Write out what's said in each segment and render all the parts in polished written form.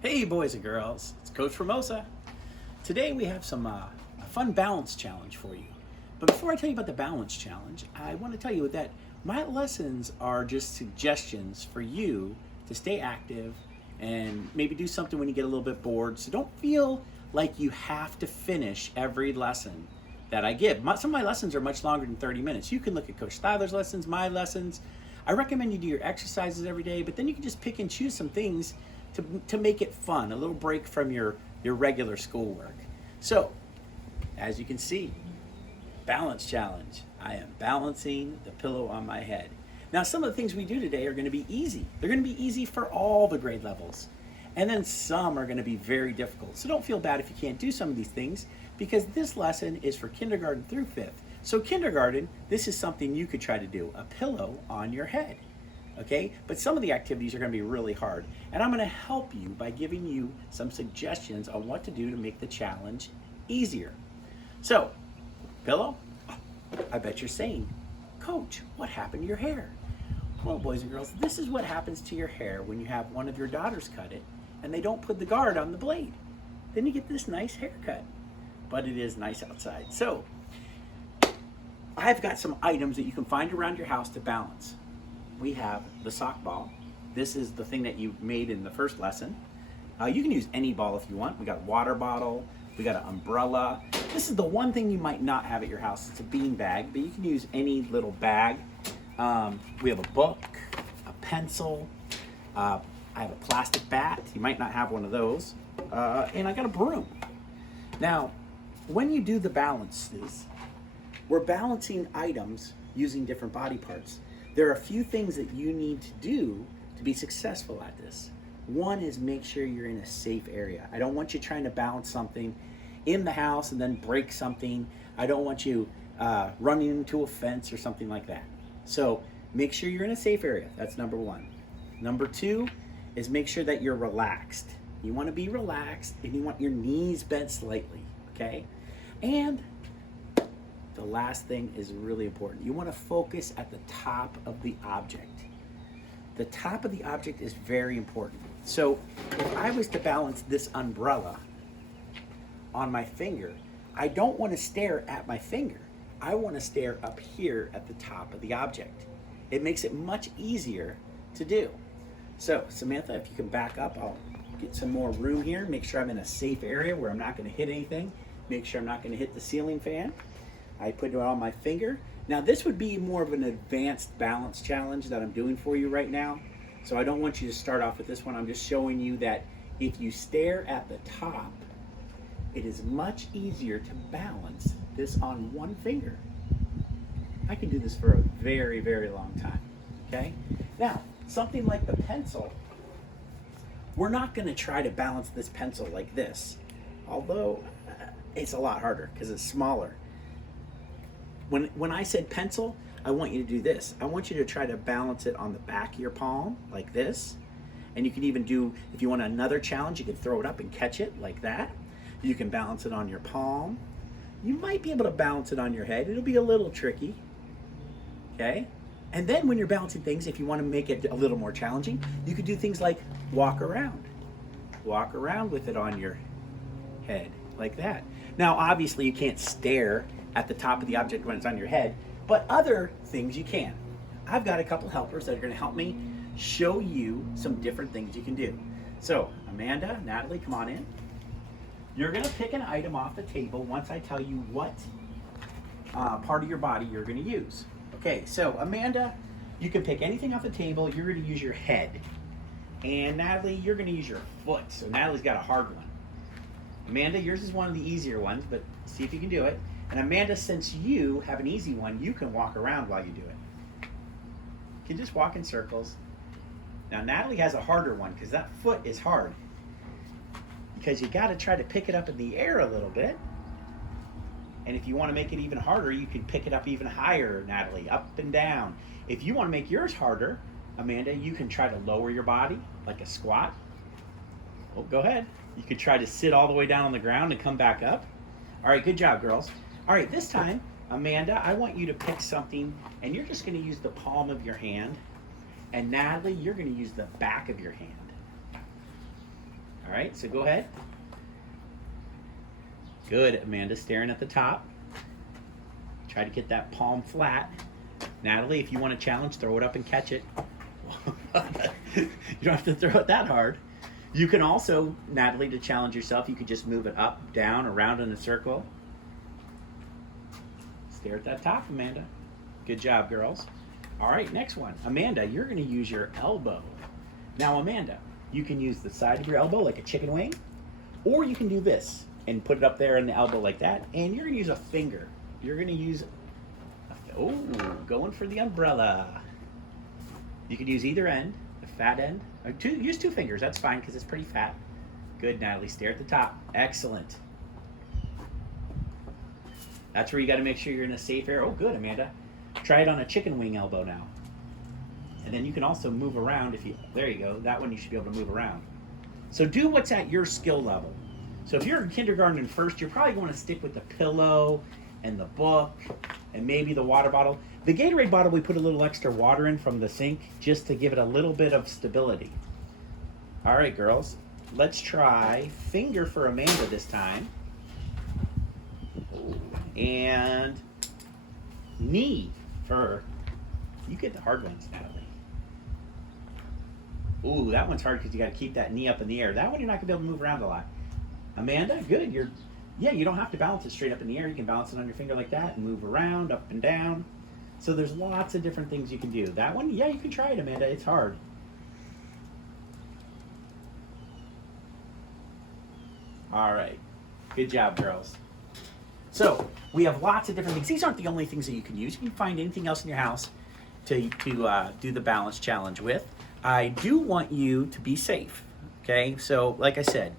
Hey boys and girls, it's Coach Formosa. Today we have a fun balance challenge for you. But before I tell you about the balance challenge, I want to tell you that my lessons are just suggestions for you to stay active and maybe do something when you get a little bit bored. So don't feel like you have to finish every lesson that I give. Some of my lessons are much longer than 30 minutes. You can look at Coach Styler's lessons, my lessons. I recommend you do your exercises every day, but then you can just pick and choose some things to make it fun, a little break from your regular schoolwork. So, as you can see, balance challenge. I am balancing the pillow on my head. Now, some of the things we do today are going to be easy. They're going to be easy for all the grade levels. And then some are going to be very difficult. So don't feel bad if you can't do some of these things, because this lesson is for kindergarten through 5th. So kindergarten, this is something you could try to do, a pillow on your head. Okay, but some of the activities are going to be really hard, and I'm going to help you by giving you some suggestions on what to do to make the challenge easier. So, pillow, I bet you're saying, Coach, what happened to your hair? Well, boys and girls, this is what happens to your hair when you have one of your daughters cut it and they don't put the guard on the blade. Then you get this nice haircut, but it is nice outside. So, I've got some items that you can find around your house to balance. We have the sock ball. This is the thing that you made in the first lesson. You can use any ball if you want. We got a water bottle. We got an umbrella. This is the one thing you might not have at your house. It's a bean bag, but you can use any little bag. We have a book, a pencil. I have a plastic bat. You might not have one of those. And I got a broom. Now, when you do the balances, we're balancing items using different body parts. There are a few things that you need to do to be successful at this. One is make sure you're in a safe area. I don't want you trying to balance something in the house and then break something. I don't want you running into a fence or something like that. So make sure you're in a safe area. That's number one. Number two is make sure that you're relaxed. You want to be relaxed and you want your knees bent slightly, okay? And the last thing is really important. You want to focus at the top of the object. The top of the object is very important. So if I was to balance this umbrella on my finger, I don't want to stare at my finger. I want to stare up here at the top of the object. It makes it much easier to do. So Samantha, if you can back up, I'll get some more room here. Make sure I'm in a safe area where I'm not going to hit anything. Make sure I'm not going to hit the ceiling fan. I put it on my finger. Now this would be more of an advanced balance challenge that I'm doing for you right now. So I don't want you to start off with this one. I'm just showing you that if you stare at the top, it is much easier to balance this on one finger. I can do this for a very, very long time, okay? Now, something like the pencil, we're not gonna try to balance this pencil like this, although it's a lot harder because it's smaller. When I said pencil, I want you to do this. I want you to try to balance it on the back of your palm, like this. And you can even do, if you want another challenge, you can throw it up and catch it, like that. You can balance it on your palm. You might be able to balance it on your head. It'll be a little tricky, okay? And then when you're balancing things, if you want to make it a little more challenging, you could do things like walk around. Walk around with it on your head, like that. Now, obviously, you can't stare at the top of the object when it's on your head, but other things you can. I've got a couple helpers that are going to help me show you some different things you can do. So, Amanda, Natalie, come on in. You're going to pick an item off the table once I tell you what part of your body you're going to use. Okay, so Amanda, you can pick anything off the table. You're going to use your head. And Natalie, you're going to use your foot. So Natalie's got a hard one. Amanda, yours is one of the easier ones, but see if you can do it. And Amanda, since you have an easy one, you can walk around while you do it. You can just walk in circles. Now Natalie has a harder one because that foot is hard. Because you got to try to pick it up in the air a little bit. And if you want to make it even harder, you can pick it up even higher, Natalie, up and down. If you want to make yours harder, Amanda, you can try to lower your body like a squat. Oh, go ahead. You could try to sit all the way down on the ground and come back up. All right, good job, girls. All right, this time, Amanda, I want you to pick something, and you're just going to use the palm of your hand. And Natalie, you're going to use the back of your hand. All right. right, so go ahead. Good, Amanda, staring at the top. Try to get that palm flat. Natalie, if you want a challenge, throw it up and catch it. You don't have to throw it that hard. You can also, Natalie, to challenge yourself, you could just move it up, down, around in a circle. Stare at that top, Amanda. Good job, girls. All right, next one. Amanda, you're going to use your elbow. Now, Amanda, you can use the side of your elbow like a chicken wing, or you can do this and put it up there in the elbow like that, and you're going to use a finger. You're going to use, going for the umbrella. You can use either end, the fat end. Or use two fingers, that's fine because it's pretty fat. Good, Natalie, stare at the top. Excellent. That's where you got to make sure you're in a safe area. Oh, good, Amanda. Try it on a chicken wing elbow now. And then you can also move around if you, there you go. That one you should be able to move around. So do what's at your skill level. So if you're in kindergarten and first, you're probably going to stick with the pillow and the book and maybe the water bottle. The Gatorade bottle, we put a little extra water in from the sink just to give it a little bit of stability. All right, girls, let's try finger for Amanda this time. And knee for, you get the hard ones, Natalie. Ooh, that one's hard because you got to keep that knee up in the air. That one you're not going to be able to move around a lot. Amanda, good. You don't have to balance it straight up in the air. You can balance it on your finger like that and move around, up and down. So there's lots of different things you can do. That one, yeah, you can try it, Amanda. It's hard. All right. Good job, girls. So we have lots of different things. These aren't the only things that you can use. You can find anything else in your house to do the balance challenge with. I do want you to be safe, okay? So like I said,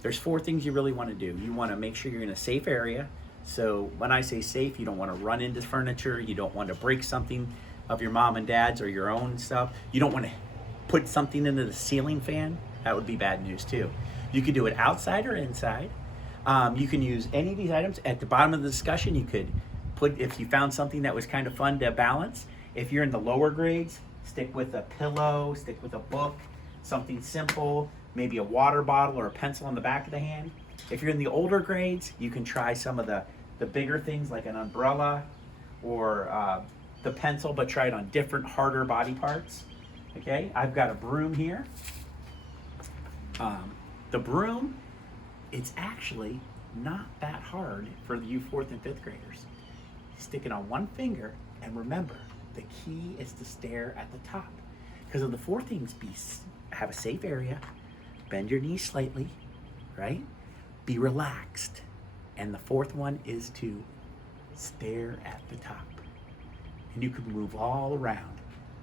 there's 4 things you really want to do. You want to make sure you're in a safe area. So when I say safe, you don't want to run into furniture. You don't want to break something of your mom and dad's or your own stuff. You don't want to put something into the ceiling fan. That would be bad news too. You can do it outside or inside. You can use any of these items. At the bottom of the discussion, you could put, if you found something that was kind of fun to balance. If you're in the lower grades, stick with a pillow, stick with a book, something simple, maybe a water bottle or a pencil on the back of the hand. If you're in the older grades, you can try some of the bigger things like an umbrella or the pencil, but try it on different, harder body parts. Okay, I've got a broom here. The broom, it's actually not that hard for you 4th and 5th graders. Stick it on one finger, and remember, the key is to stare at the top. Because of the 4 things, have a safe area, bend your knees slightly, right? Be relaxed. And the 4th one is to stare at the top. And you can move all around.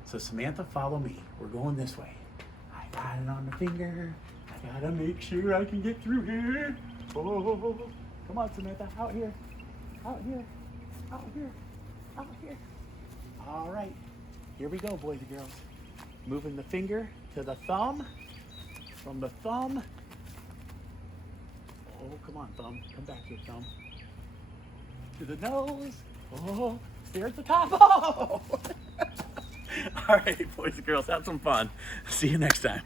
So Samantha, follow me. We're going this way. I got it on the finger. I gotta make sure I can get through here. Oh, come on, Samantha, out here, out here, out here, out here. All right, here we go, boys and girls. Moving the finger to the thumb, from the thumb. Oh, come on, thumb, come back here, thumb. To the nose. Oh, stare at the top. Oh! All right, boys and girls, have some fun. See you next time.